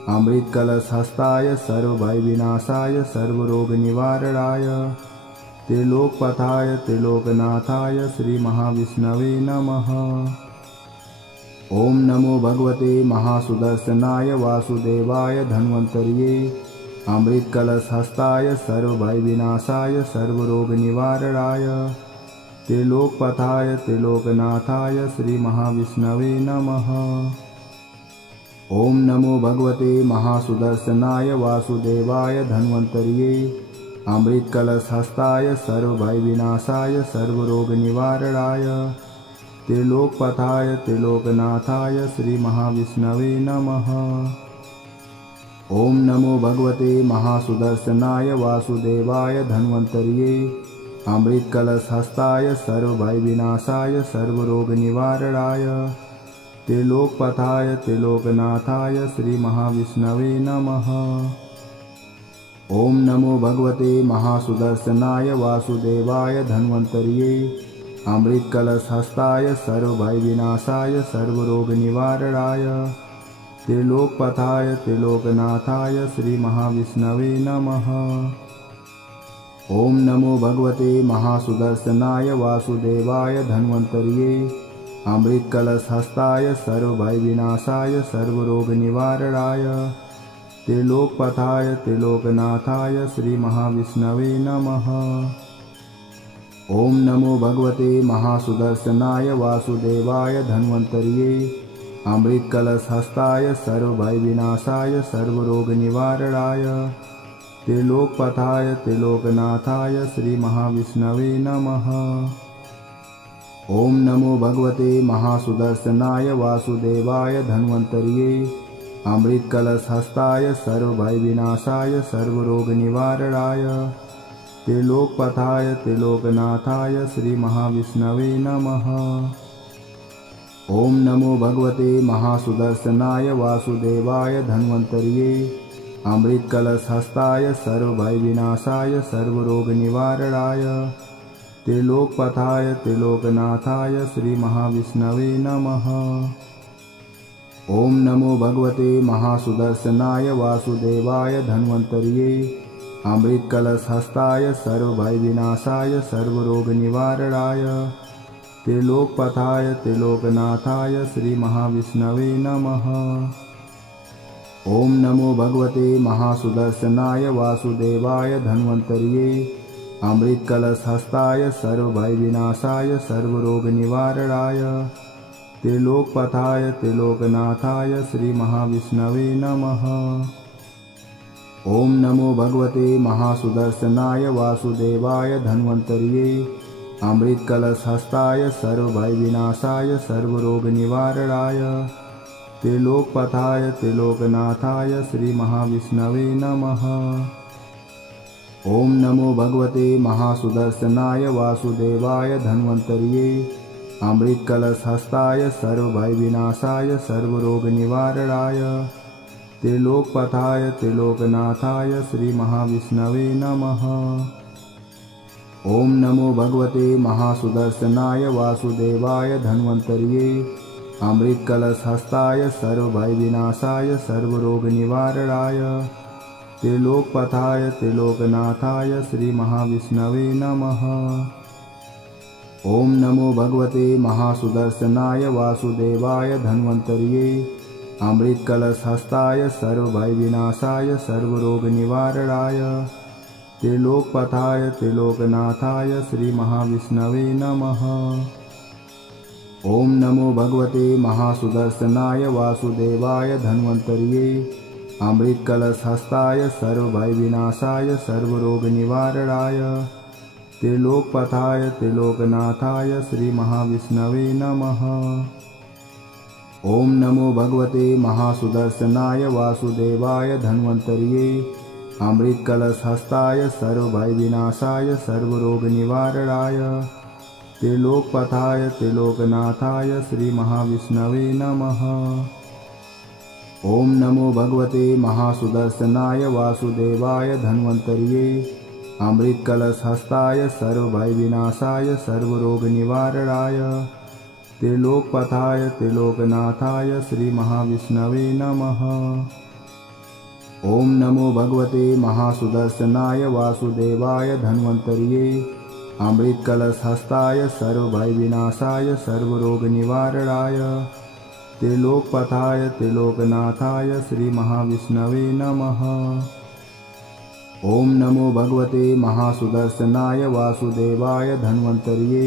अमृतकलशहस्ताय सर्वभयविनाशाय सर्वरोगनिवारणाय त्रिलोकपथाय त्रिलोकनाथाय श्रीमहाविष्णवे नमः। ओम नमो भगवते महासुदर्शनाय वासुदेवाय धन्वन्तर्ये अमृतकलशहस्ताय सर्वभयविनाशाय सर्वरोगनिवारणाय त्रिलोकपथाय त्रिलोकनाथाय श्रीमहाविष्णवे नमः। ओम नमो भगवते महासुदर्शनाय वासुदेवाय धन्वन्तर्ये अमृतकलशहस्ताय सर्वभयविनाशाय सर्वरोगनिवारणाय त्रिलोकपथाय त्रिलोकनाथाय श्रीमहाविष्णवे नमः। ओम नमो भगवते महासुदर्शनाय वासुदेवाय धन्वन्तर्ये अमृतकलशहस्ताय सर्वभयविनाशाय सर्वरोगनिवारणाय त्रिलोकपथाय त्रिलोकनाथाय श्रीमहाविष्णवे नमः। ओम नमो भगवते महासुदर्शनाय वासुदेवाय धन्वन्तर्ये अमृतकलशहस्ताय सर्वभयविनाशाय सर्वरोगनिवारणाय त्रिलोकपथाय त्रिलोकनाथाय श्रीमहाविष्णवे नमः। ओम नमो भगवते महासुदर्शनाय वासुदेवाय धन्वन्तर्ये अमृतकलशहस्ताय सर्वभयविनाशाय सर्वरोगनिवारणाय त्रिलोकपथाय त्रिलोकनाथाय श्रीमहाविष्णवे नमः। ओम नमो भगवते महासुदर्शनाय वासुदेवाय धन्वन्तर्ये अमृतकलशहस्ताय सर्वभयविनाशाय सर्वरोगनिवारणाय त्रिलोकपथाय त्रिलोकनाथाय श्रीमहाविष्णवे नमः। ओम नमो भगवते महासुदर्शनाय वासुदेवाय धन्वन्तर्ये अमृतकलशहस्ताय सर्वभयविनाशाय सर्वरोगनिवारणाय त्रिलोकपथाय त्रिलोकनाथाय श्रीमहाविष्णवे नमः। ओम नमो भगवते महासुदर्शनाय वासुदेवाय धन्वन्तर्ये अमृतकलशहस्ताय सर्वभयविनाशाय सर्वरोगनिवारणाय त्रिलोकपथाय त्रिलोकनाथाय श्रीमहाविष्णवे नमः। ओम नमो भगवते महासुदर्शनाय वासुदेवाय धन्वन्तर्ये अमृतकलशहस्ताय सर्वभयविनाशाय सर्वरोगनिवारणाय त्रिलोकपथाय त्रिलोकनाथाय श्रीमहाविष्णवे नमः। ओम नमो भगवते महासुदर्शनाय वासुदेवाय धन्वन्तर्ये अमृतकलशहस्ताय सर्वभयविनाशाय सर्वरोगनिवारणाय त्रिलोकपथाय त्रिलोकनाथाय श्रीमहाविष्णवे नमः। ओम नमो भगवते महासुदर्शनाय वासुदेवाय धन्वन्तर्ये अमृतकलशहस्ताय सर्वभयविनाशाय सर्वरोगनिवारणाय त्रिलोकपथाय त्रिलोकनाथाय श्रीमहाविष्णवे नमः। ओम नमो भगवते महासुदर्शनाय वासुदेवाय धन्वन्तर्ये अमृतकलशहस्ताय सर्वभयविनाशाय सर्वरोगनिवारणाय त्रिलोकपथाय त्रिलोकनाथाय श्रीमहाविष्णवे नमः। ओम नमो भगवते महासुदर्शनाय वासुदेवाय धन्वन्तर्ये अमृतकलशहस्ताय सर्वभयविनाशाय सर्वरोगनिवारणाय त्रिलोकपथाय त्रिलोकनाथाय श्रीमहाविष्णवे नमः। ओम नमो भगवते महासुदर्शनाय वासुदेवाय धन्वन्तर्ये अमृतकलशहस्ताय सर्वभयविनाशाय सर्वरोगनिवारणाय त्रिलोकपथाय त्रिलोकनाथाय श्रीमहाविष्णवे नमः। ओम नमो भगवते महासुदर्शनाय वासुदेवाय धन्वन्तर्ये अमृतकलशहस्ताय सर्वभयविनाशाय सर्वरोगनिवारणाय त्रिलोकपथाय त्रिलोकनाथाय श्रीमहाविष्णवे नमः। ओम नमो भगवते महासुदर्शनाय वासुदेवाय धन्वन्तर्ये अमृतकलशहस्ताय सर्वभयविनाशाय सर्वरोगनिवारणाय त्रिलोकपथाय त्रिलोकनाथाय श्रीमहाविष्णवे नमः। ओम नमो भगवते महासुदर्शनाय वासुदेवाय धन्वन्तर्ये अमृतकलशहस्ताय सर्वभयविनाशाय सर्वरोगनिवारणाय त्रिलोकपथाय त्रिलोकनाथाय श्रीमहाविष्णवे नमः। ओम नमो भगवते महासुदर्शनाय वासुदेवाय धन्वन्तर्ये अमृतकलशहस्ताय सर्वभयविनाशाय सर्वरोगनिवारणाय त्रिलोकपथाय त्रिलोकनाथाय श्रीमहाविष्णवे नमः। ओम नमो भगवते महासुदर्शनाय वासुदेवाय धन्वन्तर्ये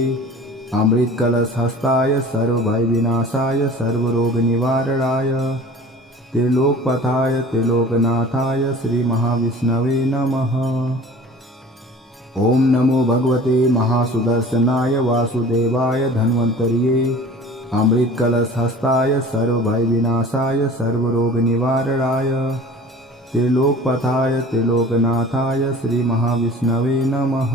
अमृतकलशहस्ताय सर्वभयविनाशाय सर्वरोगनिवारणाय त्रिलोकपथाय त्रिलोकनाथाय श्रीमहाविष्णवे नमः। ओम नमो भगवते महासुदर्शनाय वासुदेवाय धन्वन्तर्ये अमृतकलशहस्ताय सर्वभयविनाशाय सर्वरोगनिवारणाय त्रिलोकपथाय त्रिलोकनाथाय श्रीमहाविष्णवे नमः।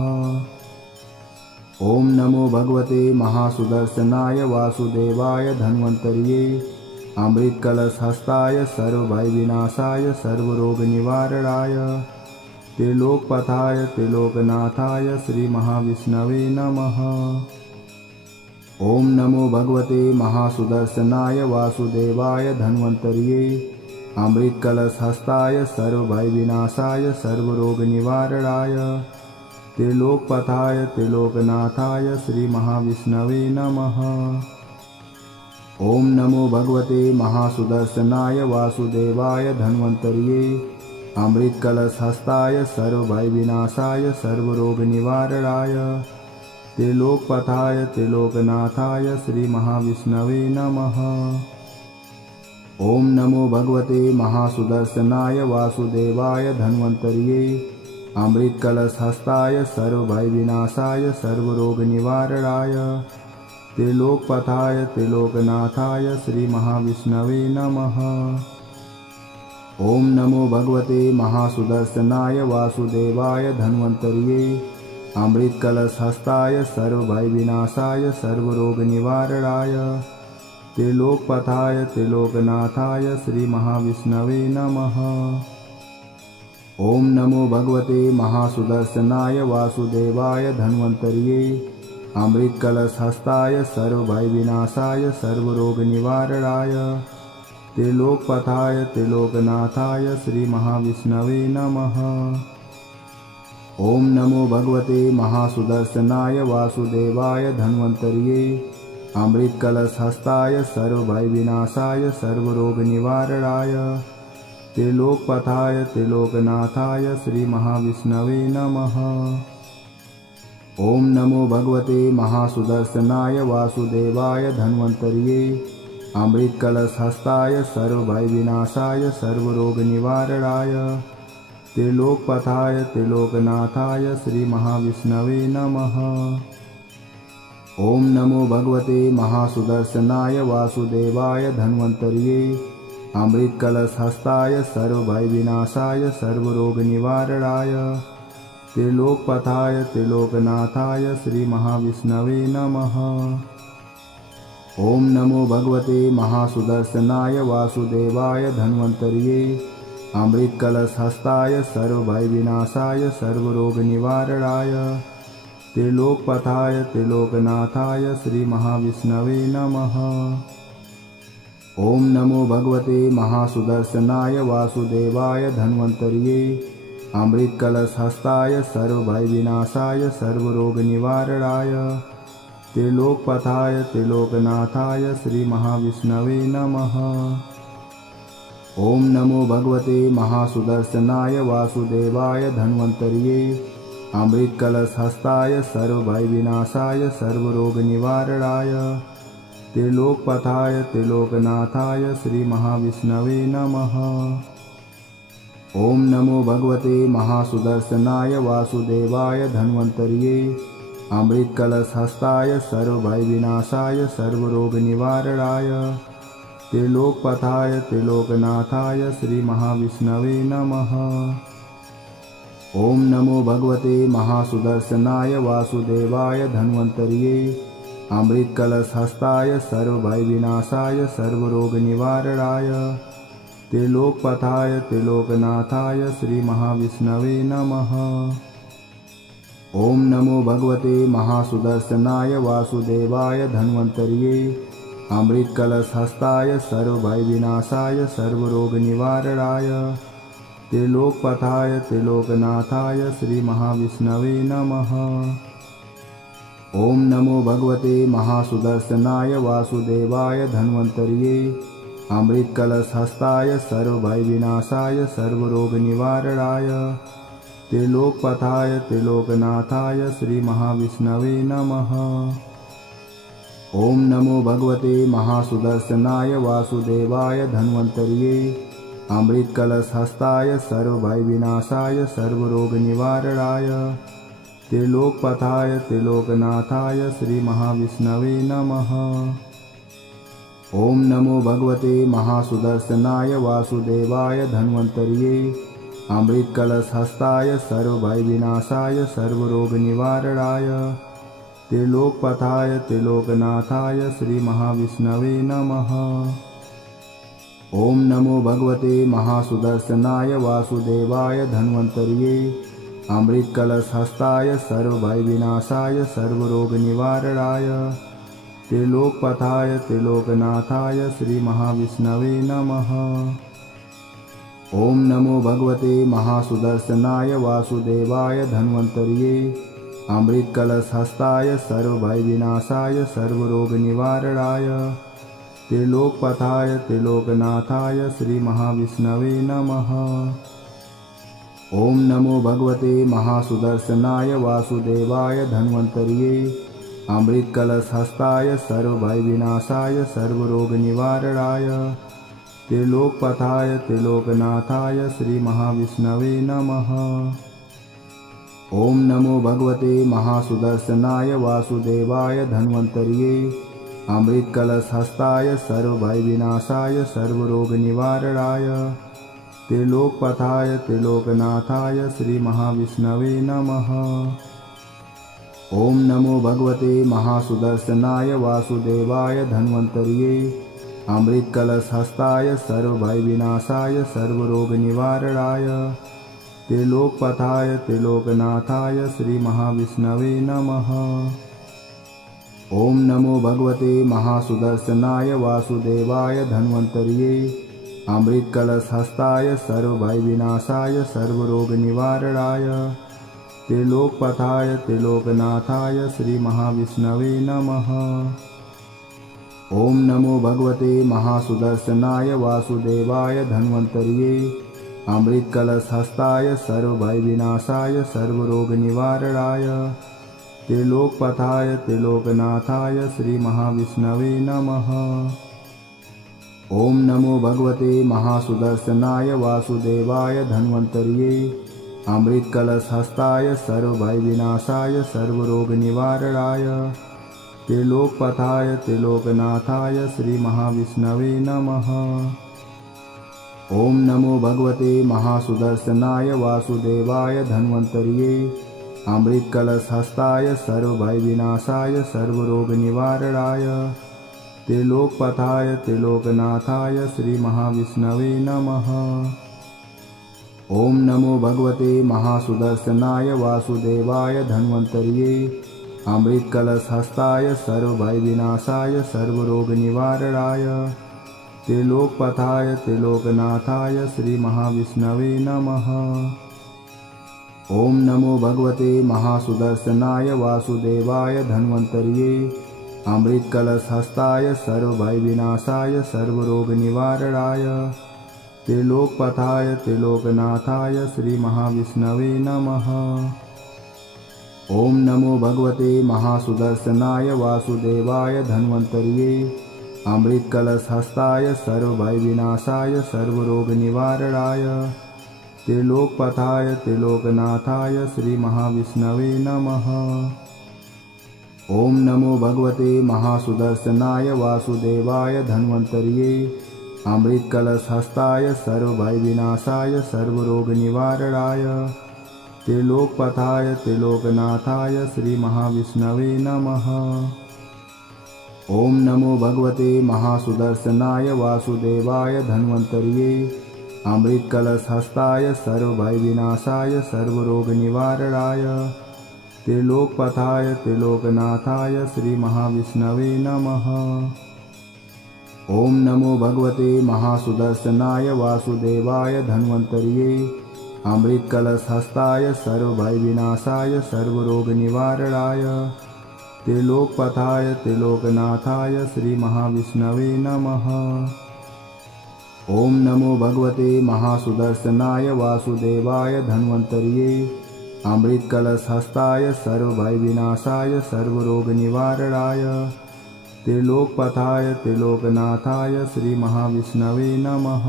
ओम नमो भगवते महासुदर्शनाय वासुदेवाय धन्वन्तर्ये अमृतकलशहस्ताय सर्वभयविनाशाय सर्वरोगनिवारणाय त्रिलोकपथाय त्रिलोकनाथाय श्रीमहाविष्णवे नमः। ओम नमो भगवते महासुदर्शनाय वासुदेवाय धन्वन्तर्ये अमृतकलशहस्ताय सर्वभयविनाशाय सर्वरोगनिवारणाय त्रिलोकपथाय त्रिलोकनाथाय श्रीमहाविष्णवे नमः। ओम नमो भगवते महासुदर्शनाय वासुदेवाय धन्वन्तर्ये अमृतकलशहस्ताय सर्वभयविनाशाय सर्वरोगनिवारणाय त्रिलोकपथाय त्रिलोकनाथाय श्रीमहाविष्णवे नमः। ओम नमो भगवते महासुदर्शनाय वासुदेवाय धन्वन्तर्ये अमृतकलशहस्ताय सर्वभयविनाशाय सर्वरोगनिवारणाय त्रिलोकपथाय त्रिलोकनाथाय श्रीमहाविष्णवे नमः। ओम नमो भगवते महासुदर्शनाय वासुदेवाय धन्वन्तर्ये अमृतकलशहस्ताय सर्वभयविनाशाय सर्वरोगनिवारणाय त्रिलोकपथाय त्रिलोकनाथाय श्रीमहाविष्णवे नमः। ओम नमो भगवते महासुदर्शनाय वासुदेवाय धन्वन्तर्ये अमृतकलशहस्ताय सर्वभयविनाशाय सर्वरोगनिवारणाय त्रिलोकपथाय त्रिलोकनाथाय श्रीमहाविष्णवे नमः। ओम नमो भगवते महासुदर्शनाय वासुदेवाय धन्वन्तर्ये अमृतकलशहस्ताय सर्वभयविनाशाय सर्वरोगनिवारणाय त्रिलोकपथाय त्रिलोकनाथाय श्रीमहाविष्णवे नमः। ओम नमो भगवते महासुदर्शनाय वासुदेवाय धन्वन्तर्ये अमृतकलशहस्ताय सर्वभयविनाशाय सर्वरोगनिवारणाय त्रिलोकपथाय त्रिलोकनाथाय श्रीमहाविष्णवे नमः। ओम नमो भगवते महासुदर्शनाय वासुदेवाय धन्वन्तर्ये अमृतकलशहस्ताय सर्वभयविनाशाय सर्वरोगनिवारणाय त्रिलोकपथाय त्रिलोकनाथाय श्रीमहाविष्णवे नमः। ओम नमो भगवते महासुदर्शनाय वासुदेवाय धन्वन्तर्ये अमृतकलशहस्ताय सर्वभयविनाशाय सर्वरोगनिवारणाय त्रिलोकपथाय त्रिलोकनाथाय श्रीमहाविष्णवे नमः। ओम नमो भगवते महासुदर्शनाय वासुदेवाय धन्वन्तर्ये अमृतकलशहस्ताय सर्वभयविनाशाय सर्वरोगनिवारणाय त्रिलोकपथाय त्रिलोकनाथाय श्रीमहाविष्णवे नमः। ओम नमो भगवते महासुदर्शनाय वासुदेवाय धन्वन्तर्ये अमृतकलशहस्ताय सर्वभयविनाशाय सर्वरोगनिवारणाय त्रिलोकपथाय त्रिलोकनाथाय श्रीमहाविष्णवे नमः। ओम नमो भगवते महासुदर्शनाय वासुदेवाय धन्वन्तर्ये अमृतकलशहस्ताय सर्वभयविनाशाय सर्वरोगनिवारणाय त्रिलोकपथाय त्रिलोकनाथाय श्रीमहाविष्णवे नमः। ओम नमो भगवते महासुदर्शनाय वासुदेवाय धन्वन्तर्ये अमृतकलशहस्ताय सर्वभयविनाशाय सर्वरोगनिवारणाय त्रिलोकपथाय त्रिलोकनाथाय श्रीमहाविष्णवे नमः। ओम नमो भगवते महासुदर्शनाय वासुदेवाय धन्वन्तर्ये अमृतकलशहस्ताय सर्वभयविनाशाय सर्वरोगनिवारणाय त्रिलोकपथाय त्रिलोकनाथाय श्रीमहाविष्णवे नमः। ओम नमो भगवते महासुदर्शनाय वासुदेवाय धन्वन्तर्ये अमृतकलशहस्ताय सर्वभयविनाशाय सर्वरोगनिवारणाय त्रिलोकपथाय त्रिलोकनाथाय श्रीमहाविष्णवे नमः। ओम नमो भगवते महासुदर्शनाय वासुदेवाय धन्वन्तर्ये अमृतकलशहस्ताय सर्वभयविनाशाय सर्वरोगनिवारणाय त्रिलोकपथाय त्रिलोकनाथाय श्रीमहाविष्णवे नमः। ओम नमो भगवते महासुदर्शनाय वासुदेवाय धन्वन्तर्ये अमृतकलशहस्ताय सर्वभयविनाशाय सर्वरोगनिवारणाय त्रिलोकपथाय त्रिलोकनाथाय श्रीमहाविष्णवे नमः। ओम नमो भगवते महासुदर्शनाय वासुदेवाय धन्वन्तर्ये अमृतकलशहस्ताय सर्वभयविनाशाय सर्वरोगनिवारणाय त्रिलोकपथाय त्रिलोकनाथाय श्रीमहाविष्णवे नमः। ओम नमो भगवते महासुदर्शनाय वासुदेवाय धन्वन्तर्ये अमृतकलशहस्ताय सर्वभयविनाशाय सर्वरोगनिवारणाय त्रिलोकपथाय त्रिलोकनाथाय श्रीमहाविष्णवे नमः। ओम नमो भगवते महासुदर्शनाय वासुदेवाय धन्वन्तर्ये अमृतकलशहस्ताय सर्वभयविनाशाय सर्वरोगनिवारणाय त्रिलोकपथाय त्रिलोकनाथाय श्रीमहाविष्णवे नमः। ओम नमो भगवते महासुदर्शनाय वासुदेवाय धन्वन्तर्ये अमृतकलशहस्ताय सर्वभयविनाशाय सर्वरोगनिवारणाय त्रिलोकपथाय त्रिलोकनाथाय श्रीमहाविष्णवे नमः। ओम नमो भगवते महासुदर्शनाय वासुदेवाय धन्वन्तर्ये अमृतकलशहस्ताय सर्वभयविनाशाय सर्वरोगनिवारणाय त्रिलोकपथाय त्रिलोकनाथाय श्रीमहाविष्णवे नमः। ओम नमो भगवते महासुदर्शनाय वासुदेवाय धन्वन्तर्ये अमृतकलशहस्ताय सर्वभयविनाशाय सर्वरोगनिवारणाय त्रिलोकपथाय त्रिलोकनाथाय श्रीमहाविष्णवे नमः। ओम नमो भगवते महासुदर्शनाय वासुदेवाय धन्वन्तर्ये अमृतकलशहस्ताय सर्वभयविनाशाय सर्वरोगनिवारणाय त्रिलोकपथाय त्रिलोकनाथाय श्रीमहाविष्णवे नमः। ओम नमो भगवते महासुदर्शनाय वासुदेवाय धन्वन्तर्ये अमृतकलशहस्ताय सर्वभयविनाशाय सर्वरोगनिवारणाय त्रिलोकपथाय त्रिलोकनाथाय श्रीमहाविष्णवे नमः। ओम नमो भगवते महासुदर्शनाय वासुदेवाय धन्वन्तर्ये अमृतकलशहस्ताय सर्वभयविनाशाय सर्वरोगनिवारणाय त्रिलोकपथाय त्रिलोकनाथाय श्रीमहाविष्णवे नमः। ओम नमो भगवते महासुदर्शनाय वासुदेवाय धन्वन्तर्ये अमृतकलशहस्ताय सर्वभयविनाशाय सर्वरोगनिवारणाय त्रिलोकपथाय त्रिलोकनाथाय श्रीमहाविष्णवे नमः। ओम नमो भगवते महासुदर्शनाय वासुदेवाय धन्वन्तर्ये अमृतकलशहस्ताय सर्वभयविनाशाय सर्वरोगनिवारणाय त्रिलोकपथाय त्रिलोकनाथाय श्रीमहाविष्णवे नमः। ओम नमो भगवते महासुदर्शनाय वासुदेवाय धन्वन्तर्ये अमृतकलशहस्ताय सर्वभयविनाशाय सर्वरोगनिवारणाय त्रिलोकपथाय त्रिलोकनाथाय श्रीमहाविष्णवे नमः। ओम नमो भगवते महासुदर्शनाय वासुदेवाय धन्वन्तर्ये अमृतकलशहस्ताय सर्वभयविनाशाय सर्वरोगनिवारणाय त्रिलोकपथाय त्रिलोकनाथाय श्रीमहाविष्णवे नमः। ओम नमो भगवते महासुदर्शनाय वासुदेवाय धन्वन्तर्ये अमृतकलशहस्ताय सर्वभयविनाशाय सर्वरोगनिवारणाय त्रिलोकपथाय त्रिलोकनाथाय श्रीमहाविष्णवे नमः। ओम नमो भगवते महासुदर्शनाय वासुदेवाय धन्वन्तर्ये अमृतकलशहस्ताय सर्वभयविनाशाय सर्वरोगनिवारणाय त्रिलोकपथाय त्रिलोकनाथाय श्रीमहाविष्णवे नमः। ओम नमो भगवते महासुदर्शनाय वासुदेवाय धन्वन्तर्ये अमृतकलशहस्ताय सर्वभयविनाशाय सर्वरोगनिवारणाय त्रिलोकपथाय त्रिलोकनाथाय श्रीमहाविष्णवे नमः।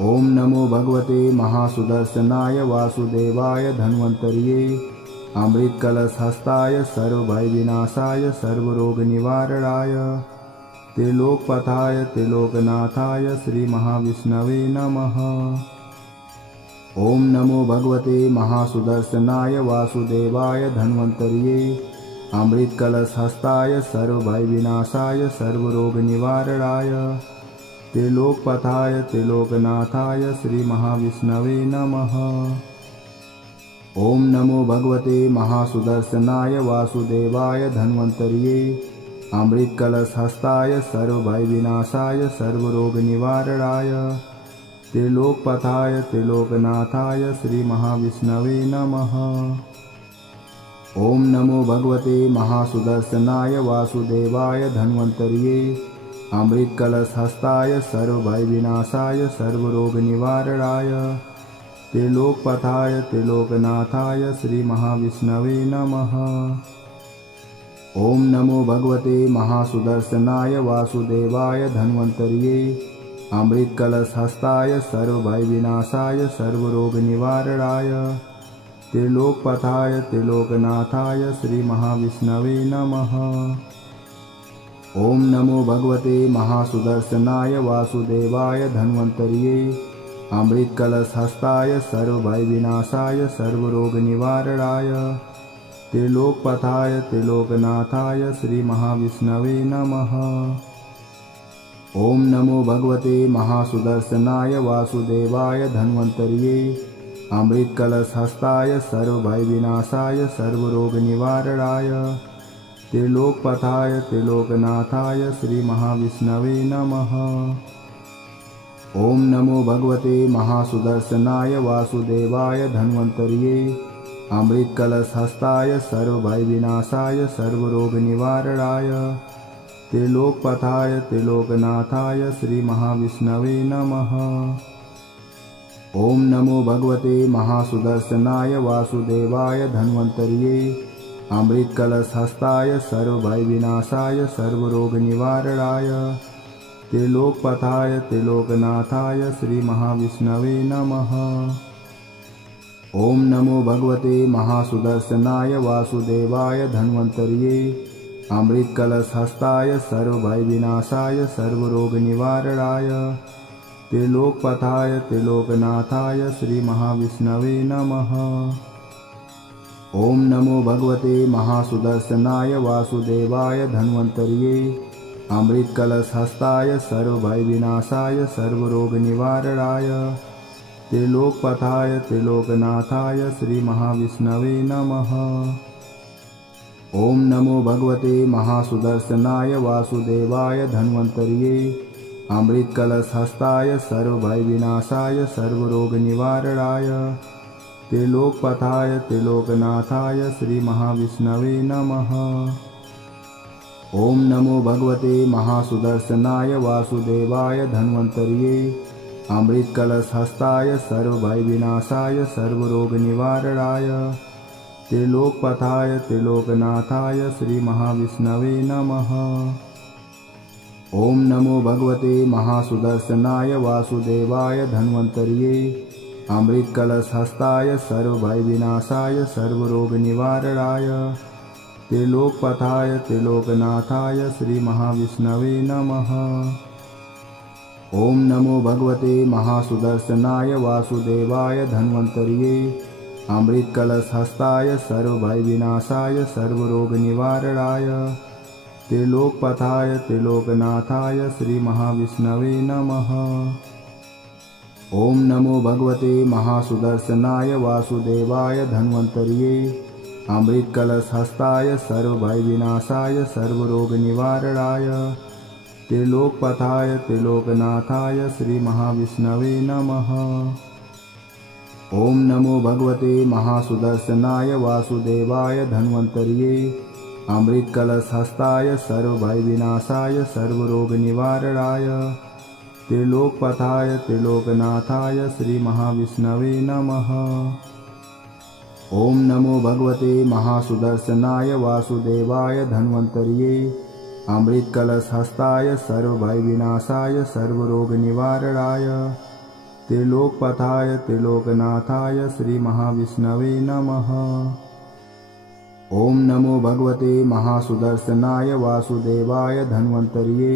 ओम नमो भगवते महासुदर्शनाय वासुदेवाय धन्वन्तर्ये अमृतकलशहस्ताय सर्वभयविनाशाय सर्वरोगनिवारणाय त्रिलोकपथाय त्रिलोकनाथाय श्रीमहाविष्णवे नमः। ओम नमो भगवते महासुदर्शनाय वासुदेवाय धन्वन्तर्ये अमृतकलशहस्ताय सर्वभयविनाशाय सर्वरोगनिवारणाय त्रिलोकपथाय त्रिलोकनाथाय श्रीमहाविष्णवे नमः। ओम नमो भगवते महासुदर्शनाय वासुदेवाय धन्वन्तर्ये अमृतकलशहस्ताय सर्वभयविनाशाय सर्वरोगनिवारणाय त्रिलोकपथाय त्रिलोकनाथाय श्रीमहाविष्णवे नमः। ओम नमो भगवते महासुदर्शनाय वासुदेवाय धन्वन्तर्ये अमृतकलशहस्ताय सर्वभयविनाशाय सर्वरोगनिवारणाय त्रिलोकपथाय त्रिलोकनाथाय श्रीमहाविष्णवे नमः। ओम नमो भगवते महासुदर्शनाय वासुदेवाय धन्वन्तर्ये अमृतकलशहस्ताय सर्वभयविनाशाय सर्वरोगनिवारणाय त्रिलोकपथाय त्रिलोकनाथाय श्रीमहाविष्णवे नमः। ओम नमो भगवते महासुदर्शनाय वासुदेवाय धन्वन्तर्ये अमृतकलशहस्ताय सर्वभयविनाशाय सर्वरोगनिवारणाय त्रिलोकपथाय त्रिलोकनाथाय श्रीमहाविष्णवे नमः। ओम नमो भगवते महासुदर्शनाय वासुदेवाय धन्वन्तर्ये अमृतकलशहस्ताय सर्वभयविनाशाय सर्वरोगनिवारणाय त्रिलोकपथाय त्रिलोकनाथाय श्रीमहाविष्णवे नमः। ओम नमो भगवते महासुदर्शनाय वासुदेवाय धन्वन्तर्ये अमृतकलशहस्ताय सर्वभयविनाशाय सर्वरोगनिवारणाय त्रिलोकपथाय त्रिलोकनाथाय श्रीमहाविष्णवे नमः। ओम नमो भगवते महासुदर्शनाय वासुदेवाय धन्वन्तर्ये अमृतकलशहस्ताय सर्वभयविनाशाय सर्वरोगनिवारणाय त्रिलोकपथाय त्रिलोकनाथाय श्रीमहाविष्णवे नमः। ओम नमो भगवते महासुदर्शनाय वासुदेवाय धन्वन्तर्ये अमृतकलशहस्ताय सर्वभयविनाशाय सर्वरोगनिवारणाय त्रिलोकपथाय त्रिलोकनाथाय श्रीमहाविष्णवे नमः। ओम नमो भगवते महासुदर्शनाय वासुदेवाय धन्वन्तर्ये अमृतकलशहस्ताय सर्वभयविनाशाय सर्वरोगनिवारणाय त्रिलोकपथाय त्रिलोकनाथाय श्रीमहाविष्णवे नमः। ओम नमो भगवते महासुदर्शनाय वासुदेवाय धन्वन्तर्ये अमृतकलशहस्ताय सर्वभयविनाशाय सर्वरोगनिवारणाय त्रिलोकपथाय त्रिलोकनाथाय श्रीमहाविष्णवे नमः। ओम नमो भगवते महासुदर्शनाय वासुदेवाय धन्वन्तर्ये अमृतकलशहस्ताय सर्वभयविनाशाय सर्वरोगनिवारणाय त्रिलोकपथाय त्रिलोकनाथाय श्रीमहाविष्णवे नमः। ओम नमो भगवते महासुदर्शनाय वासुदेवाय धन्वन्तर्ये अमृतकलशहस्ताय सर्वभयविनाशाय सर्वरोगनिवारणाय त्रिलोकपथाय त्रिलोकनाथाय श्रीमहाविष्णवे नमः। ओम नमो भगवते महासुदर्शनाय वासुदेवाय धन्वन्तर्ये अमृतकलशहस्ताय सर्वभयविनाशाय सर्वरोगनिवारणाय त्रिलोकपथाय त्रिलोकनाथाय श्रीमहाविष्णवे नमः। ओम नमो भगवते महासुदर्शनाय वासुदेवाय धन्वन्तर्ये अमृतकलशहस्ताय सर्वभयविनाशाय सर्वरोगनिवारणाय त्रिलोकपथाय त्रिलोकनाथाय श्रीमहाविष्णवे नमः। ओम नमो भगवते महासुदर्शनाय वासुदेवाय धन्वन्तर्ये अमृतकलशहस्ताय सर्वभयविनाशाय सर्वरोगनिवारणाय त्रिलोकपथाय त्रिलोकनाथाय श्रीमहाविष्णवे नमः। ओम नमो भगवते महासुदर्शनाय वासुदेवाय धन्वन्तर्ये अमृतकलशहस्ताय सर्वभयविनाशाय सर्वरोगनिवारणाय त्रिलोकपथाय त्रिलोकनाथाय श्रीमहाविष्णवे नमः। ओम नमो भगवते महासुदर्शनाय वासुदेवाय धन्वन्तर्ये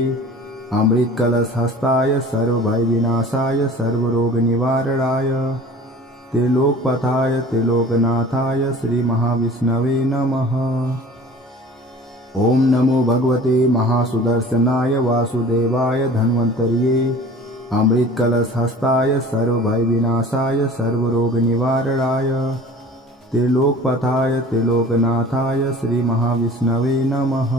अमृतकलशहस्ताय सर्वभयविनाशाय सर्वरोगनिवारणाय त्रिलोकपथाय त्रिलोकनाथाय श्रीमहाविष्णवे नमः। ओम नमो भगवते महासुदर्शनाय वासुदेवाय धन्वन्तर्ये अमृतकलशहस्ताय सर्वभयविनाशाय सर्वरोगनिवारणाय त्रिलोकपथाय त्रिलोकनाथाय श्रीमहाविष्णवे नमः।